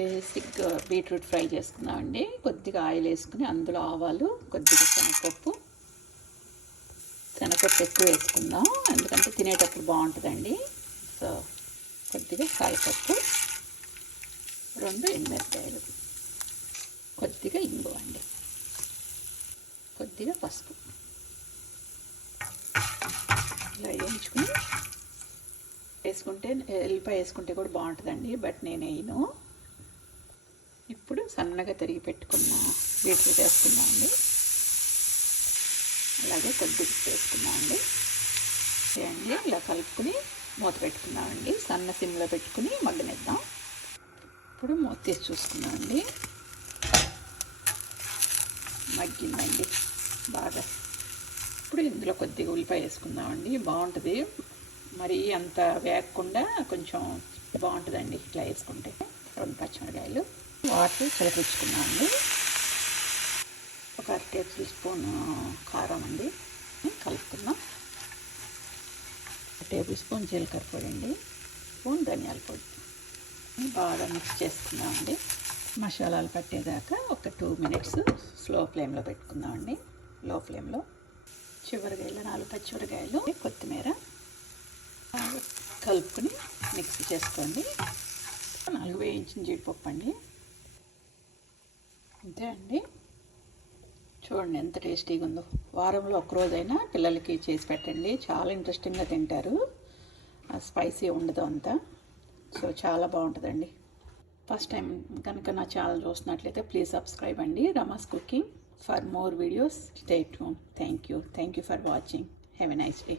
Basic beetroot fry చేసుకున్నామండి. కొద్దిగా oil వేసుకుని అందులో ఆవాలు, కొద్దిగా శనగపప్పు ఎక్కువ వేసుకుందాం, ఎందుకంటే తినేటప్పుడు బాగుంటుందండి. సో కొద్దిగా కాయపప్పు, 2 ఎండుమిరపకాయలు, కొద్దిగా ఇంగువ అండి, కొద్దిగా పసుపు ఇలా వేయించుకుని వేసుకుంటే, ఎల్లిపాయ వేసుకుంటే కూడా బాగుంటుందండి, బట్ నేను వేయను. ఇప్పుడు సన్నగా తరిగి పెట్టుకున్న బీట్రూట్ వేసుకున్నామండి, అలాగే కొద్దిగా వేసుకున్నామండి. అండి ఇలా కలుపుకుని మూత పెట్టుకున్నామండి. సన్న సిమ్లో పెట్టుకుని మగ్గనిద్దాం. ఇప్పుడు మూత తీసి చూసుకున్నామండి, మగ్గిందండి బాగా. ఇప్పుడు ఇందులో కొద్దిగా ఉల్లిపాయ వేసుకుందామండి, బాగుంటుంది. మరీ అంత వేగకుండా కొంచెం బాగుంటుందండి ఇట్లా వేసుకుంటే. 2 పచ్చిమిరకాయలు, వాటర్ చిలకరించుకున్నామండి. ఒక 1 టేబుల్ స్పూన్ కారం అండి కలుపుకుందాం. 1 టేబుల్ స్పూన్ జీలకర్ర పొడి అండి, స్పూన్ ధనియాల పొడి బాగా మిక్స్ చేసుకుందామండి. మసాలాలు పట్టేదాకా ఒక 2 మినిట్స్ స్లో ఫ్లేమ్లో పెట్టుకుందామండి. లో ఫ్లేమ్లో చివరిగా 4 పచ్చిమిరకాయలు, కొత్తిమీర కలుపుకొని మిక్స్ చేసుకోండి. 4 వేయించిన జీడిపప్పు అండి, అంతే అండి. చూడండి ఎంత టేస్టీగా ఉందో. వారంలో ఒకరోజైనా పిల్లలకి చేసి పెట్టండి, చాలా ఇంట్రెస్టింగ్గా తింటారు. స్పైసీ ఉండదు అంతా, సో చాలా బాగుంటుందండి. ఫస్ట్ టైం కనుక నా ఛానల్ చూస్తున్నట్లయితే ప్లీజ్ సబ్స్క్రైబ్ అండి. Rama's cooking. For more videos stay tuned. Thank you for watching. Have a nice day.